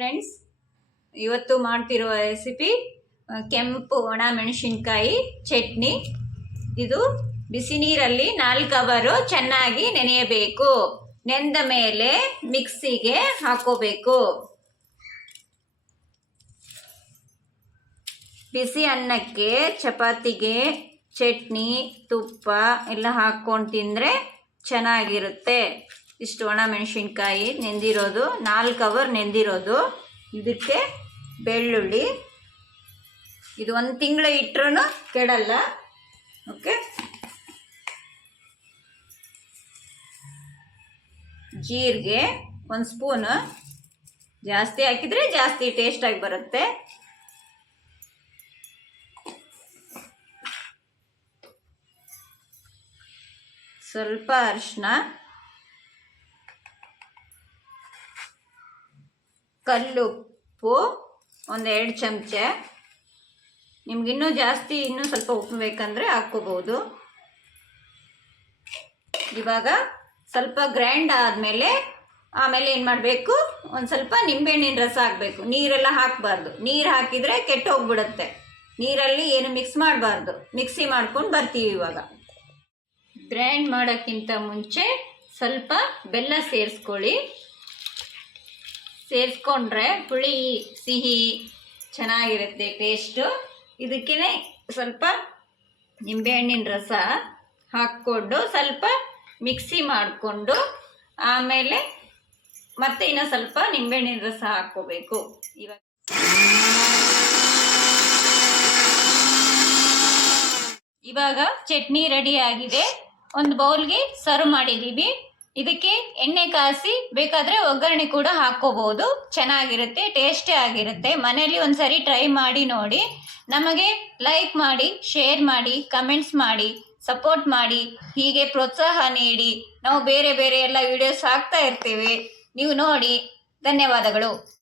Friends ಇವತ್ತು ಮಾಡ್ತಿರುವ recipe ಕೆಂಪು ಒಣ ಮೆಣಸಿನ್ಕಾಯಿ ಚಟ್ನಿ. ಇದು ಬಿಸಿ ನೀರಲ್ಲಿ ನಾಲ್ಕು ಅವರು ಚೆನ್ನಾಗಿ ನೆನೆಯಬೇಕು. ನೆಂದ ಮೇಲೆ ಮಿಕ್ಸಿಗೆ ಹಾಕೋಬೇಕು. ಬಿಸಿ ಅನ್ನಕ್ಕೆ ಚಪಾತಿಗೆ ಚಟ್ನಿ, ತುಪ್ಪ ಎಲ್ಲ ಹಾಕ್ಕೊಂಡು ತಿಂದರೆ ಚೆನ್ನಾಗಿರುತ್ತೆ. ಇಷ್ಟು ಒಣ ಮೆಣಸಿನ್ಕಾಯಿ ನೆಂದಿರೋದು, ನಾಲ್ಕು ಅವರ್ ನೆಂದಿರೋದು. ಇದಕ್ಕೆ ಬೆಳ್ಳುಳ್ಳಿ. ಇದು ಒಂದು ತಿಂಗಳು ಇಟ್ಟರೂ ಕೆಡಲ್ಲ. ಓಕೆ ಜೀರಿಗೆ ಒಂದು ಸ್ಪೂನು ಜಾಸ್ತಿ ಹಾಕಿದರೆ ಜಾಸ್ತಿ ಟೇಸ್ಟಾಗಿ ಬರುತ್ತೆ. ಸ್ವಲ್ಪ ಅರಿಶಿನ ಕಲ್ಲುಪ್ಪು ಎರಡು ಚಮಚ. ನಿಮ್ಗೆ ಇನ್ನೂ ಜಾಸ್ತಿ, ಇನ್ನೂ ಸ್ವಲ್ಪ ಉಪ್ಪು ಬೇಕಂದರೆ ಹಾಕ್ಕೋಬೋದು ಇವಾಗ ಸ್ವಲ್ಪ ಗ್ರೈಂಡ್ ಆದಮೇಲೆ ಆಮೇಲೆ ಏನು ಮಾಡಬೇಕು? ಒಂದು ಸ್ವಲ್ಪ ನಿಂಬೆಹಣ್ಣಿನ ರಸ ಹಾಕಬೇಕು. ನೀರೆಲ್ಲ ಹಾಕಬಾರ್ದು. ನೀರು ಹಾಕಿದರೆ ಕೆಟ್ಟೋಗ್ಬಿಡುತ್ತೆ ನೀರಲ್ಲಿ ಏನು ಮಿಕ್ಸ್ ಮಾಡಬಾರ್ದು. ಮಿಕ್ಸಿ ಮಾಡ್ಕೊಂಡು ಬರ್ತೀವಿ ಇವಾಗ. ಗ್ರ್ಯಾಂಡ್ ಮಾಡೋಕ್ಕಿಂತ ಮುಂಚೆ ಸ್ವಲ್ಪ ಬೆಲ್ಲ ಸೇರಿಸ್ಕೊಳ್ಳಿ. ಸೇರಿಸ್ಕೊಂಡ್ರೆ ಪುಳಿ, ಸಿಹಿ ಚೆನ್ನಾಗಿರುತ್ತೆ ಟೇಸ್ಟು ಇದಕ್ಕೇ ಸ್ವಲ್ಪ ನಿಂಬೆಹಣ್ಣಿನ ರಸ ಹಾಕ್ಕೊಂಡು ಸ್ವಲ್ಪ ಮಿಕ್ಸಿ ಮಾಡಿಕೊಂಡು ಆಮೇಲೆ ಮತ್ತೆ ಇನ್ನೂ ಸ್ವಲ್ಪ ನಿಂಬೆಹಣ್ಣಿನ ರಸ ಹಾಕ್ಕೋಬೇಕು. ಇವಾಗ ಇವಾಗ ಚಟ್ನಿ ರೆಡಿ ಆಗಿದೆ. ಒಂದು ಬೌಲ್ಗೆ ಸರ್ವ್ ಮಾಡಿದ್ದೀವಿ. ಇದಕ್ಕೆ ಎಣ್ಣೆ ಕಾಸಿ ಬೇಕಾದರೆ ಒಗ್ಗರಣೆ ಕೂಡ ಹಾಕ್ಕೋಬಹುದು ಚೆನ್ನಾಗಿರುತ್ತೆ ಟೇಸ್ಟೇ ಆಗಿರುತ್ತೆ. ಮನೆಯಲ್ಲಿ ಒಂದ್ಸರಿ ಟ್ರೈ ಮಾಡಿ ನೋಡಿ. ನಮಗೆ ಲೈಕ್ ಮಾಡಿ ಶೇರ್ ಮಾಡಿ ಕಮೆಂಟ್ಸ್ ಮಾಡಿ ಸಪೋರ್ಟ್ ಮಾಡಿ, ಹೀಗೆ ಪ್ರೋತ್ಸಾಹ ನೀಡಿ. ನಾವು ಬೇರೆ ಬೇರೆ ಎಲ್ಲ ವಿಡಿಯೋಸ್ ಹಾಕ್ತಾ ಇರ್ತೀವಿ. ನೀವು ನೋಡಿ. ಧನ್ಯವಾದಗಳು.